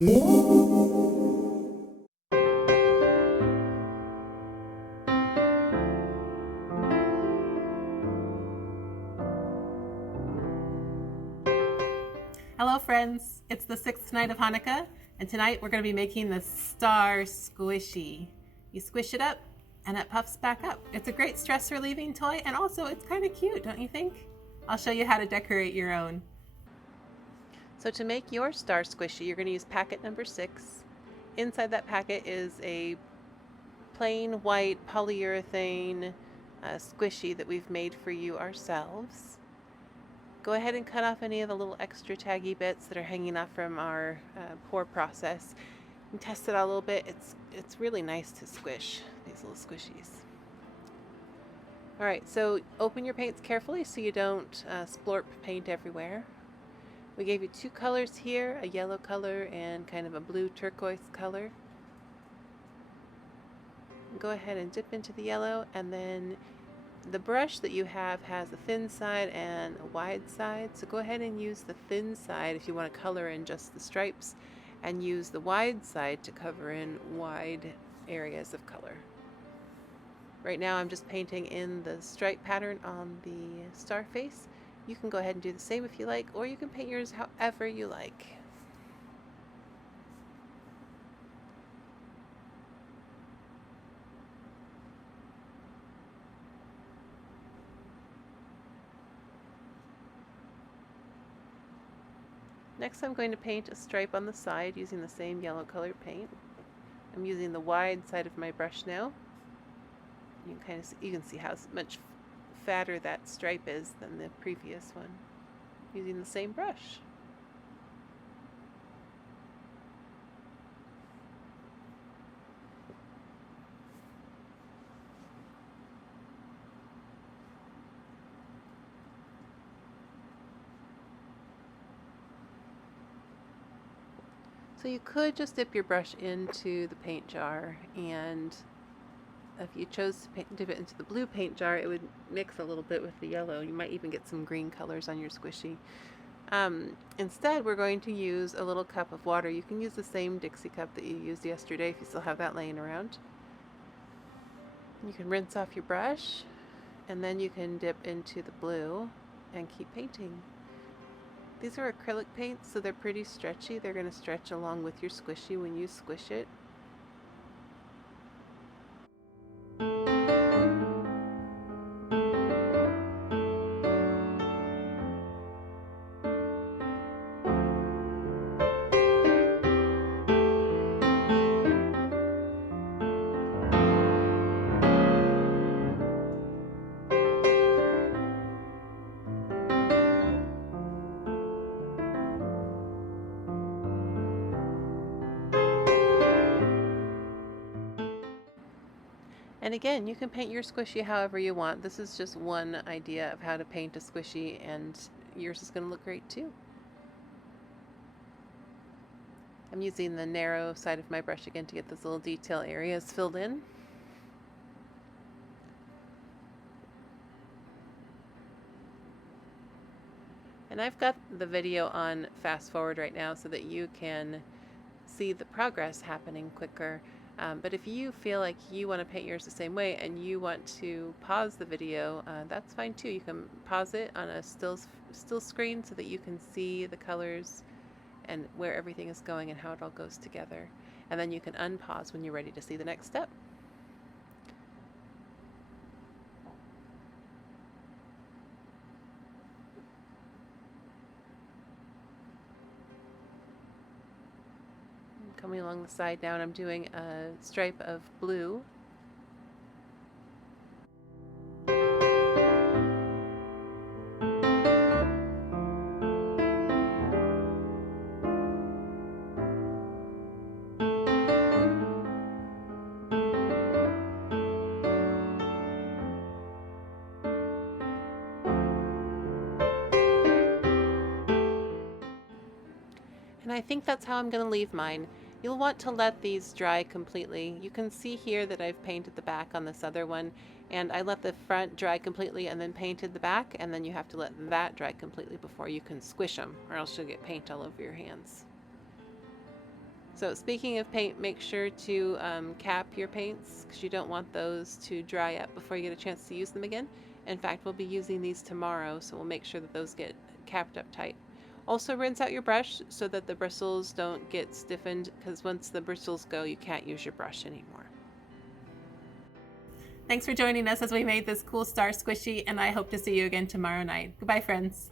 Hello friends, it's the 6th night of Hanukkah, and tonight we're going to be making the star squishy. You squish it up and it puffs back up. It's a great stress relieving toy, and also it's kind of cute, don't you think? I'll show you how to decorate your own. So to make your star squishy, you're going to use packet number 6. Inside that packet is a plain white polyurethane squishy that we've made for you ourselves. Go ahead and cut off any of the little extra taggy bits that are hanging off from our pour process and test it out a little bit. It's really nice to squish these little squishies. Alright, so open your paints carefully so you don't splorp paint everywhere. We gave you 2 colors here, a yellow color and kind of a blue turquoise color. Go ahead and dip into the yellow, and then the brush that you have has a thin side and a wide side, so go ahead and use the thin side if you want to color in just the stripes, and use the wide side to cover in wide areas of color. Right now I'm just painting in the stripe pattern on the star face. You can go ahead and do the same if you like, or you can paint yours however you like. Next I'm going to paint a stripe on the side using the same yellow colored paint. I'm using the wide side of my brush now. You can see how much fatter that stripe is than the previous one, using the same brush. So you could just dip your brush into the paint jar, and if you chose to dip it into the blue paint jar, it would mix a little bit with the yellow. You might even get some green colors on your squishy. Instead, we're going to use a little cup of water. You can use the same Dixie cup that you used yesterday if you still have that laying around. You can rinse off your brush, and then you can dip into the blue and keep painting. These are acrylic paints, so they're pretty stretchy. They're going to stretch along with your squishy when you squish it. And again, you can paint your squishy however you want. This is just one idea of how to paint a squishy, and yours is going to look great too. I'm using the narrow side of my brush again to get those little detail areas filled in. And I've got the video on fast forward right now so that you can see the progress happening quicker. But if you feel like you want to paint yours the same way and you want to pause the video, that's fine too. You can pause it on a still screen so that you can see the colors and where everything is going and how it all goes together. And then you can unpause when you're ready to see the next step. Coming along the side now, and I'm doing a stripe of blue. And I think that's how I'm going to leave mine. You'll want to let these dry completely. You can see here that I've painted the back on this other one, and I let the front dry completely and then painted the back, and then you have to let that dry completely before you can squish them, or else you'll get paint all over your hands. So speaking of paint, make sure to cap your paints because you don't want those to dry up before you get a chance to use them again. In fact, we'll be using these tomorrow, so we'll make sure that those get capped up tight. Also rinse out your brush so that the bristles don't get stiffened, because once the bristles go, you can't use your brush anymore. Thanks for joining us as we made this cool star squishy, and I hope to see you again tomorrow night. Goodbye, friends.